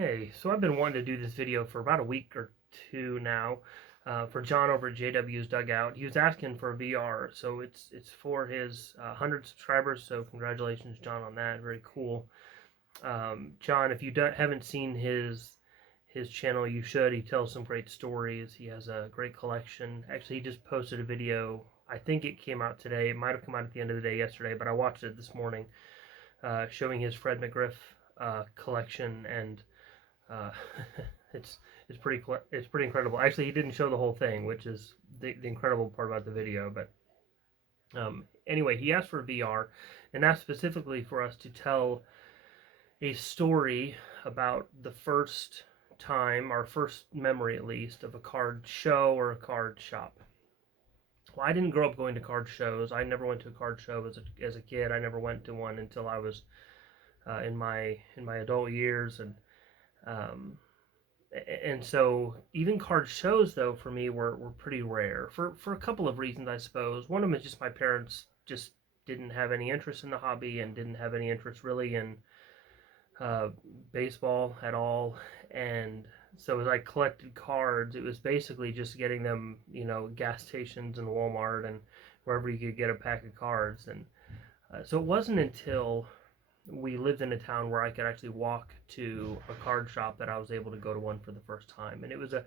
Hey, so I've been wanting to do this video for about a week or two now, for John over at JW's Dugout. He was asking for a VR, so it's for his 100 subscribers. So congratulations, John, on that. Very cool. John, if you haven't seen his channel, you should. He tells some great stories. He has a great collection. Actually, he just posted a video. I think it came out today. It might have come out at the end of the day yesterday, but I watched it this morning, showing his Fred McGriff collection, and uh, it's it's pretty incredible. Actually, he didn't show the whole thing, which is the incredible part about the video. But anyway, he asked for VR, and asked specifically for us to tell a story about the first time, our first memory at least, of a card show or a card shop. Well, I didn't grow up going to card shows. I never went to a card show as a kid. I never went to one until I was in my adult years, um, and so even card shows though for me were pretty rare for a couple of reasons, I suppose. One of them is just my parents just didn't have any interest in the hobby and didn't have any interest really in uh, baseball at all. And so as I collected cards, it was basically just getting them, gas stations and Walmart and wherever you could get a pack of cards. And so it wasn't until we lived in a town where I could actually walk to a card shop that I was able to go to one for the first time, and it was a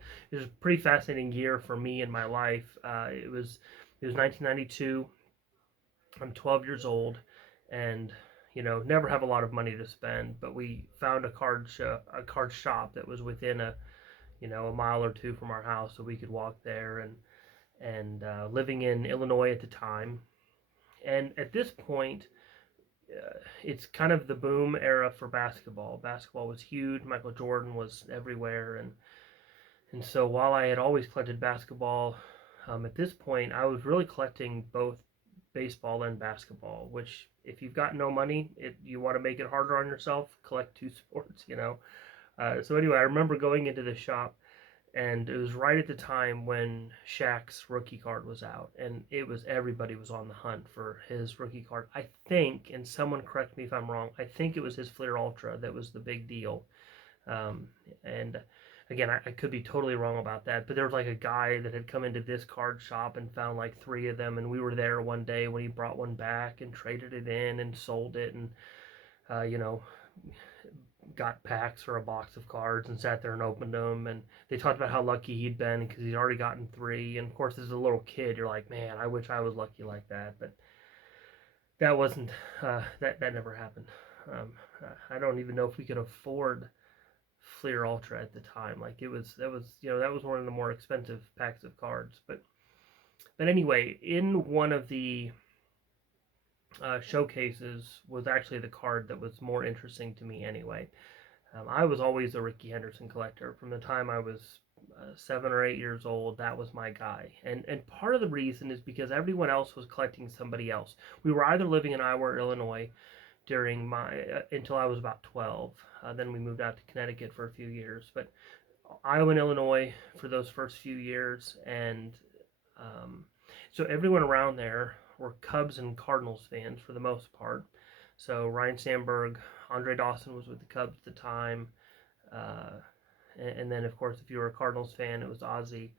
pretty fascinating year for me in my life. It was 1992. I'm 12 years old, and never have a lot of money to spend, but we found a card shop that was within a mile or two from our house, so we could walk there. And living in Illinois at the time, and at this point it's kind of the boom era for basketball. Basketball was huge. Michael Jordan was everywhere, and so while I had always collected basketball, at this point I was really collecting both baseball and basketball. Which, if you've got no money, you want to make it harder on yourself, collect two sports. So anyway, I remember going into the shop, and it was right at the time when Shaq's rookie card was out, and everybody was on the hunt for his rookie card. I think, and someone correct me if I'm wrong, I think it was his Fleer Ultra that was the big deal. And again, I could be totally wrong about that, but there was like a guy that had come into this card shop and found like three of them, and we were there one day when he brought one back and traded it in and sold it, and uh, you know got packs or a box of cards and sat there and opened them. And they talked about how lucky he'd been because he'd already gotten three. And of course, as a little kid, you're like, man, I wish I was lucky like that. But that wasn't that never happened. I don't even know if we could afford Fleer Ultra at the time. Like, that was one of the more expensive packs of cards. But anyway, in one of the showcases was actually the card that was more interesting to me anyway. I was always a Ricky Henderson collector. From the time I was 7 or 8 years old, that was my guy. And part of the reason is because everyone else was collecting somebody else. We were either living in Iowa or Illinois during my until I was about 12. Then we moved out to Connecticut for a few years, but Iowa and Illinois for those first few years. And um, so everyone around there were Cubs and Cardinals fans for the most part. So Ryan Sandberg, Andre Dawson was with the Cubs at the time, uh, and then of course if you were a Cardinals fan, it was Ozzie,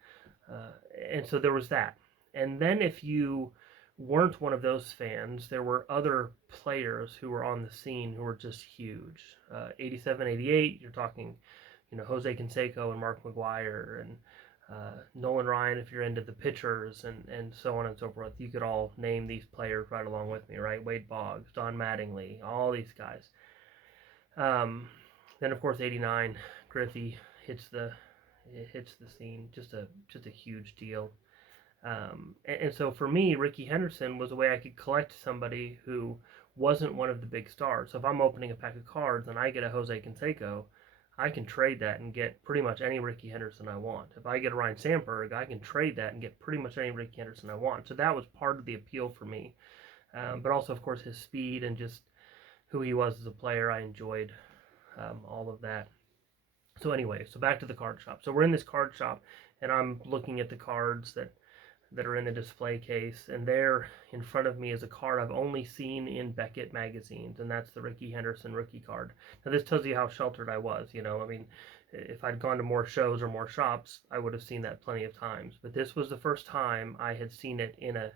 uh, and so there was that. And then if you weren't one of those fans, there were other players who were on the scene who were just huge. 87, 88, you're talking, Jose Canseco and Mark McGwire and Nolan Ryan, if you're into the pitchers, and so on and so forth. You could all name these players right along with me, right? Wade Boggs, Don Mattingly, all these guys. Then of course 89, Griffey hits the scene. Just a huge deal. And so for me, Ricky Henderson was a way I could collect somebody who wasn't one of the big stars. So if I'm opening a pack of cards and I get a Jose Canseco, I can trade that and get pretty much any Ricky Henderson I want. If I get a Ryan Sandberg, I can trade that and get pretty much any Ricky Henderson I want. So that was part of the appeal for me. But also, of course, his speed and just who he was as a player. I enjoyed all of that. So anyway, so back to the card shop. So we're in this card shop, and I'm looking at the cards that are in the display case, and there in front of me is a card I've only seen in Beckett magazines, and that's the Rickey Henderson rookie card. Now this tells you how sheltered I was, you know. I mean, if I'd gone to more shows or more shops, I would have seen that plenty of times. But this was the first time I had seen it in a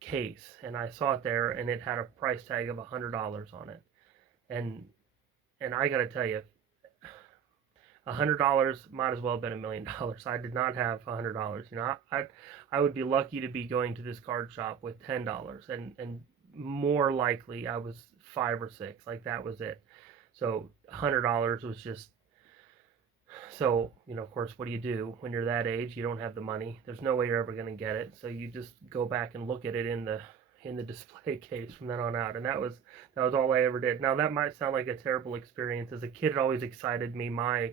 case, and I saw it there, and it had a price tag of $100 on it, and I got to tell you, $100 might as well have been $1,000,000. I did not have $100. You know, I would be lucky to be going to this card shop with $10, and more likely I was 5 or 6. Like that was it. So $100 was just so, you know. Of course, what do when you're that age? You don't have the money. There's no way you're ever going to get it. So you just go back and look at it in the display case from then on out, and that was all I ever did. Now that might sound like a terrible experience. As a kid, it always excited me. My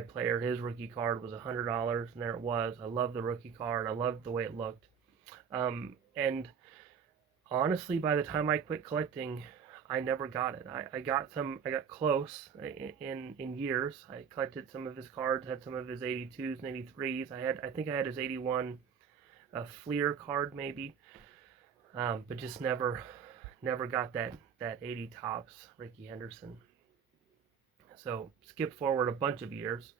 player, his rookie card was $100, and there it was. I loved the rookie card. I loved the way it looked. And honestly, by the time I quit collecting, I never got it. I got close in years. I collected some of his cards, had some of his 82s and 83s. I think I had his 81 Fleer card maybe, but just never got that 80 tops Rickey Henderson. So skip forward a bunch of years.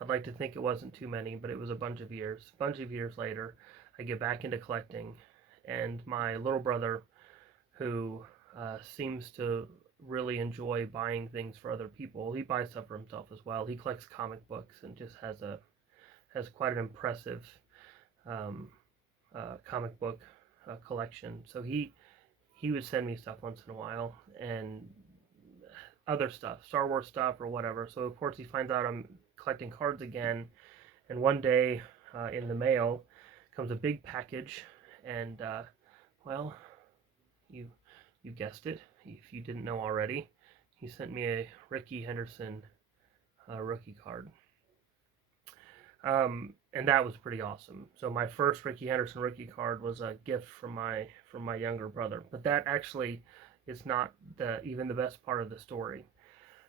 I'd like to think it wasn't too many, but it was a bunch of years. A bunch of years later, I get back into collecting, and my little brother, who seems to really enjoy buying things for other people. He buys stuff for himself as well. He collects comic books and just has quite an impressive comic book collection. So he would send me stuff once in a while, and other stuff, Star Wars stuff or whatever. So of course he finds out I'm collecting cards again, and one day in the mail comes a big package, and well, you guessed it, if you didn't know already, he sent me a Rickey Henderson rookie card. And that was pretty awesome. So my first Rickey Henderson rookie card was a gift from my younger brother. But that actually is not even the best part of the story.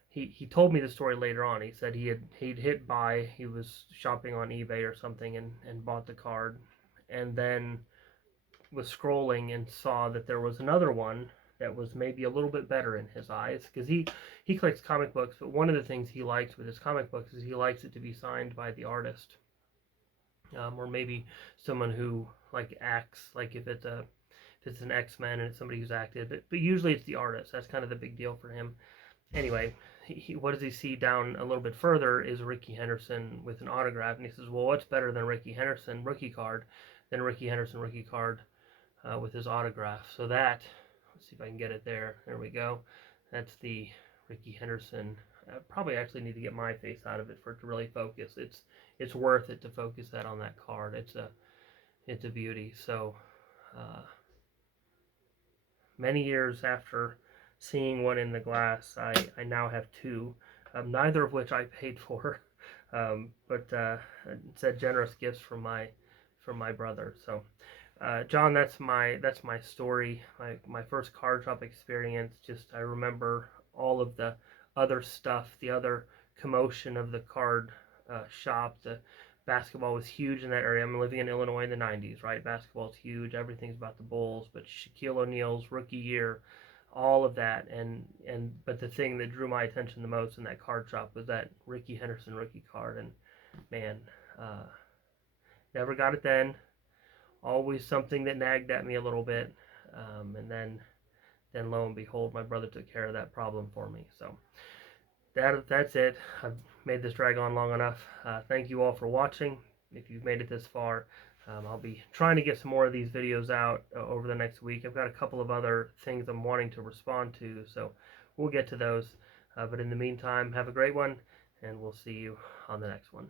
He told me the story later on. He said he'd hit buy. He was shopping on eBay or something and bought the card, and then was scrolling and saw that there was another one that was maybe a little bit better in his eyes, because he collects comic books, but one of the things he likes with his comic books is he likes it to be signed by the artist, or maybe someone who like acts, like if it's an X-Men and it's somebody who's acted, but usually it's the artist. That's kind of the big deal for him. Anyway, what does he see down a little bit further is Rickey Henderson with an autograph, and he says, well, what's better than Rickey Henderson rookie card than Rickey Henderson rookie card with his autograph? So that, let's see if I can get it there. There we go. That's the Rickey Henderson. I probably actually need to get my face out of it for it to really focus. It's worth it to focus that on that card. It's a beauty. So many years after seeing one in the glass, I now have two, neither of which I paid for, but said generous gifts from my brother. So John, that's my story. My first card shop experience. Just I remember all of the other stuff, the other commotion of the card shop. The basketball was huge in that area. I'm living in Illinois in the 90s, right? Basketball's huge. Everything's about the Bulls, but Shaquille O'Neal's rookie year, all of that, but the thing that drew my attention the most in that card shop was that Rickey Henderson rookie card, and man, never got it then. Always something that nagged at me a little bit, and then lo and behold, my brother took care of that problem for me. So that's it. I've made this drag on long enough. Thank you all for watching. If you've made it this far, I'll be trying to get some more of these videos out over the next week. I've got a couple of other things I'm wanting to respond to, so we'll get to those. But in the meantime, have a great one, and we'll see you on the next one.